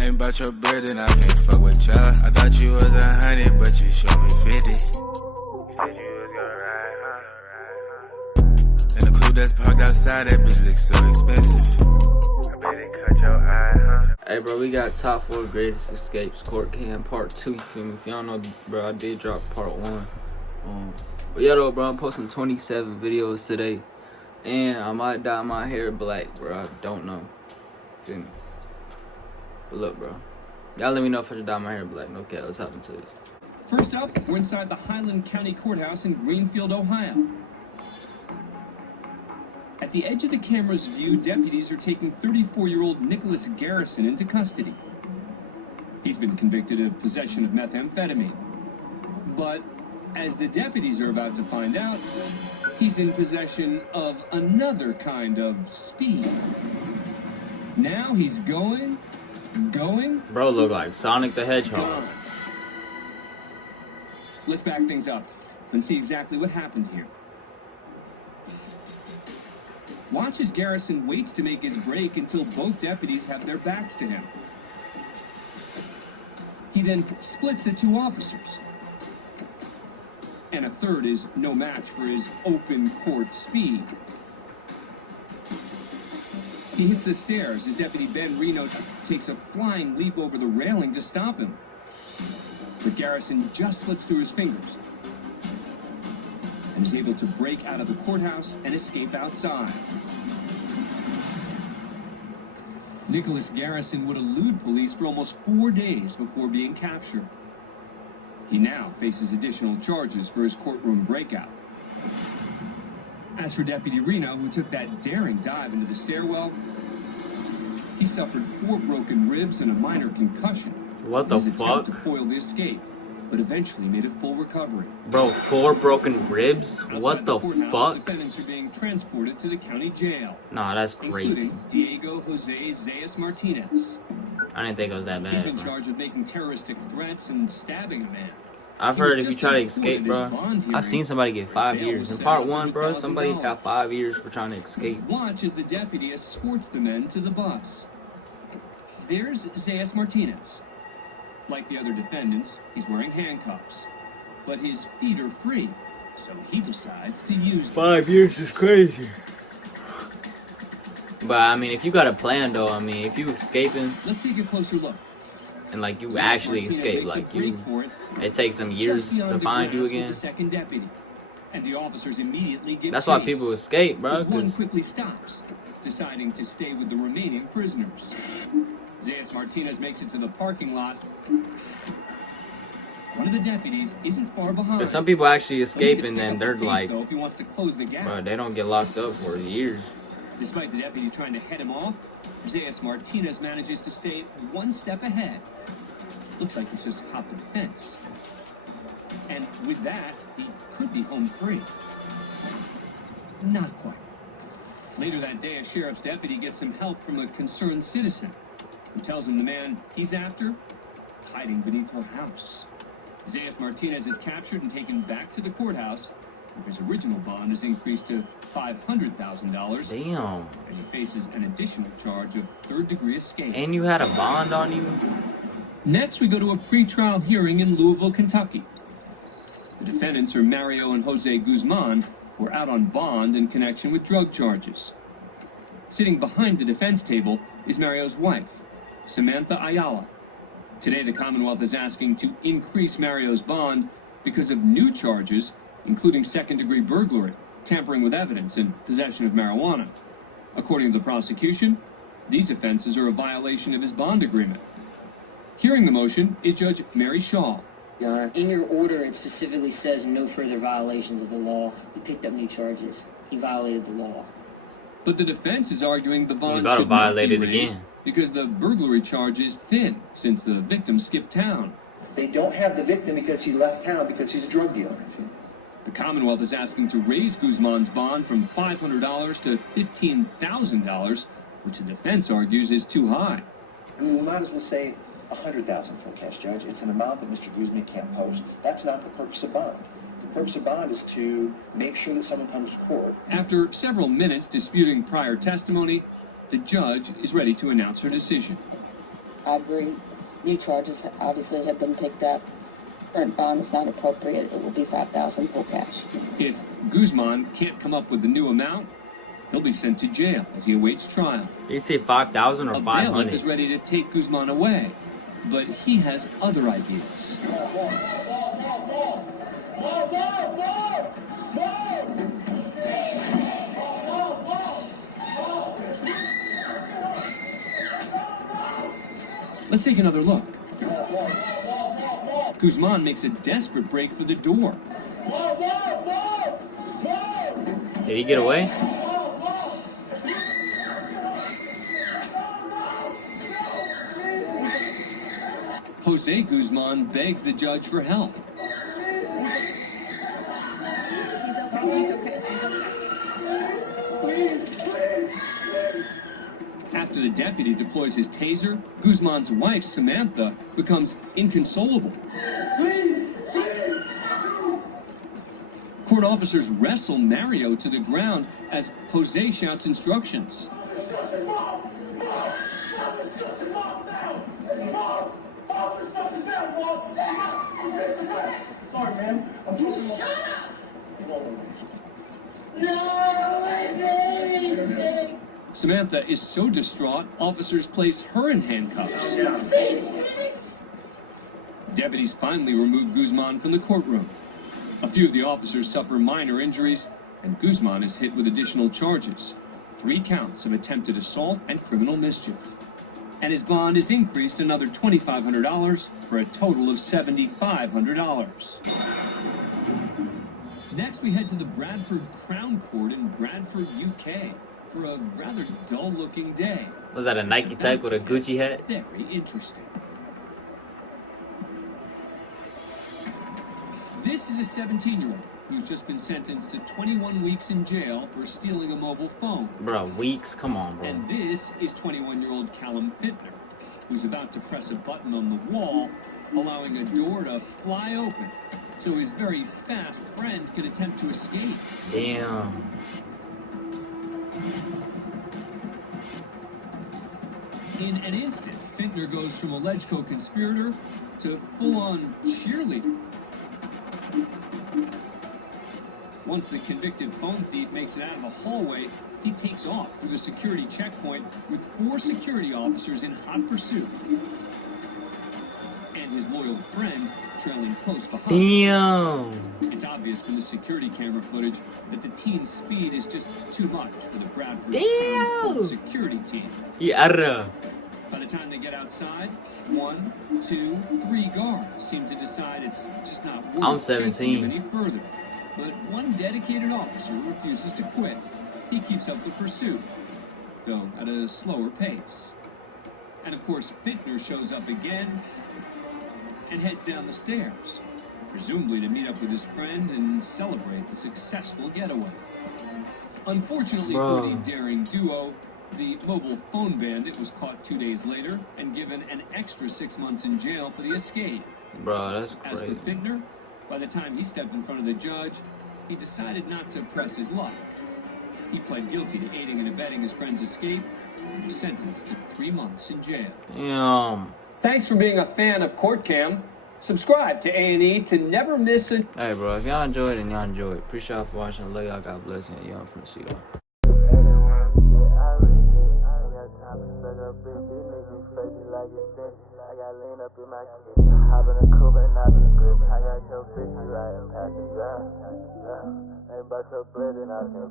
Ain't about your bread and I can't fuck with ya. I thought you was 100, but you showed me 50. You said you was gonna ride, huh? And the coupe that's parked outside, that bitch looks so expensive. I bet it cut your eye, huh? Hey, bro, we got top 4 greatest escapes court cam part 2. You feel me? If y'all know, bro, I did drop part 1. But yeah, though, bro, I'm posting 27 videos today, and I might dye my hair black, bro. I don't know. Feel me? But look, bro, y'all let me know if I should dye my hair black. Okay, let's hop into this. First up, we're inside the Highland County Courthouse in Greenfield, Ohio. At the edge of the camera's view, deputies are taking 34-year-old Nicholas Garrison into custody. He's been convicted of possession of methamphetamine. But, as the deputies are about to find out, he's in possession of another kind of speed. Now he's going. Bro, look like Sonic the Hedgehog. Gone. Let's back things up and see exactly what happened here. Watch as Garrison waits to make his break until both deputies have their backs to him. He then splits the 2 officers. And a third is no match for his open court speed. He hits the stairs as Deputy Ben Reno takes a flying leap over the railing to stop him. But Garrison just slips through his fingers and is able to break out of the courthouse and escape outside. Nicholas Garrison would elude police for almost 4 days before being captured. He now faces additional charges for his courtroom breakout. As for Deputy Reno, who took that daring dive into the stairwell, he suffered 4 broken ribs and a minor concussion. What the fuck? His attempt to fuck? foil the escape, but eventually made a full recovery. Bro, 4 broken ribs? What the fuck? Defendants are being transported to the county jail. Nah, that's crazy. Including Diego Jose Zayas Martinez. I didn't think it was that He's been bad, bro. charged with making terroristic threats and stabbing a man. I've He was heard if you just try to reported escape, his bro, bond I've seen hearing. somebody get 5 Bail years. was In part 1, bro, somebody $700,000. got 5 years for trying to escape. Watch as the deputy escorts the men to the bus. There's Zayas Martinez. Like the other defendants, he's wearing handcuffs. But his feet are free, so he decides to use them. 5 years is crazy. But, I mean, if you got a plan, though, I mean, if you escaping Let's take a closer look. and, like, you Zayas actually Martinez escape, makes a like, break for it, it takes them years just beyond to the find you grass with again. the second deputy. And the officers immediately give That's why chase. people escape, bro, But one 'cause quickly stops, deciding to stay with the remaining prisoners. Zayas Martinez makes it to the parking lot. One of the deputies isn't far behind. some people actually escape and then Pick they're up the pace, like, though, if he wants to close the gap. bro, they don't get locked up for years. Despite the deputy trying to head him off, Zayas Martinez manages to stay one step ahead. Looks like he's just hopped a fence. And with that, he could be home free. Not quite. Later that day, a sheriff's deputy gets some help from a concerned citizen who tells him the man he's after hiding beneath her house. Zayas Martinez is captured and taken back to the courthouse, where his original bond is increased to $500,000. Damn. And he faces an additional charge of third-degree escape. And you had a bond on you? Next, we go to a pretrial hearing in Louisville, Kentucky. The defendants are Mario and Jose Guzman, who are out on bond in connection with drug charges. Sitting behind the defense table is Mario's wife, Samantha Ayala. Today, the Commonwealth is asking to increase Mario's bond because of new charges, including second-degree burglary, tampering with evidence, and possession of marijuana. According to the prosecution, these offenses are a violation of his bond agreement. Hearing the motion is Judge Mary Shaw. Your Honor, in your order, it specifically says no further violations of the law. He picked up new charges. He violated the law. But the defense is arguing the bond about to should not violate be it raised again. because the burglary charge is thin since the victim skipped town. They don't have the victim because he left town because he's a drug dealer. The Commonwealth is asking to raise Guzman's bond from $500 to $15,000, which the defense argues is too high. I mean, we might as well say $100,000 full cash, Judge. It's an amount that Mr. Guzman can't post. That's not the purpose of bond. The purpose of bond is to make sure that someone comes to court. After several minutes disputing prior testimony, the judge is ready to announce her decision. I agree. New charges obviously have been picked up. Current bond is not appropriate. It will be $5,000 full cash. If Guzman can't come up with the new amount, he'll be sent to jail as he awaits trial. Did you say 5,000 or A bailiff 500? is ready to take Guzman away, but he has other ideas. Let's take another look. Guzman makes a desperate break for the door. Did he get away? Jose Guzman begs the judge for help. After the deputy deploys his taser, Guzman's wife, Samantha, becomes inconsolable. Court officers wrestle Mario to the ground as Jose shouts instructions. Sorry, man. Shut up! No, my baby! Samantha is so distraught, officers place her in handcuffs. Deputies finally remove Guzman from the courtroom. A few of the officers suffer minor injuries, and Guzman is hit with additional charges. 3 counts of attempted assault and criminal mischief. And his bond is increased another $2,500 for a total of $7,500. Next, we head to the Bradford Crown Court in Bradford, UK, for a rather dull-looking day. Was that a Nike tag with a Gucci hat? Very interesting. This is a 17-year-old who's just been sentenced to 21 weeks in jail for stealing a mobile phone. Bro, weeks? Come on, bro. And this is 21-year-old Callum Fittner, who's about to press a button on the wall, allowing a door to fly open, so his very fast friend can attempt to escape. Damn. In an instant, Fittner goes from alleged co-conspirator to full-on cheerleader. Once the convicted phone thief makes it out of the hallway, he takes off through the security checkpoint with 4 security officers in hot pursuit. And his loyal friend trailing close behind. Damn. It's obvious from the security camera footage that the teen's speed is just too much for the Bradford Crown Court security team. Yeah. By the time they get outside, 1, 2, 3 guards seem to decide it's just not worth chasing him any further. But one dedicated officer refuses to quit. He keeps up the pursuit, though at a slower pace. And of course, Fittner shows up again and heads down the stairs, presumably to meet up with his friend and celebrate the successful getaway. Unfortunately for the daring duo, the mobile phone bandit was caught 2 days later and given an extra 6 months in jail for the escape. Bro, that's crazy. As for Fittner, by the time he stepped in front of the judge, he decided not to press his luck. He pled guilty to aiding and abetting his friend's escape and was sentenced to 3 months in jail. Damn. Thanks for being a fan of Court Cam. Subscribe to A&E to never miss it. Hey, bro, if y'all enjoyed it, y'all enjoy it. Appreciate y'all for watching. I love y'all. God bless you. Y'all finna see y'all. Hop in a coupe and not in the grip. I got your bitch, you right, and pass it down. Ain't about your bread and I can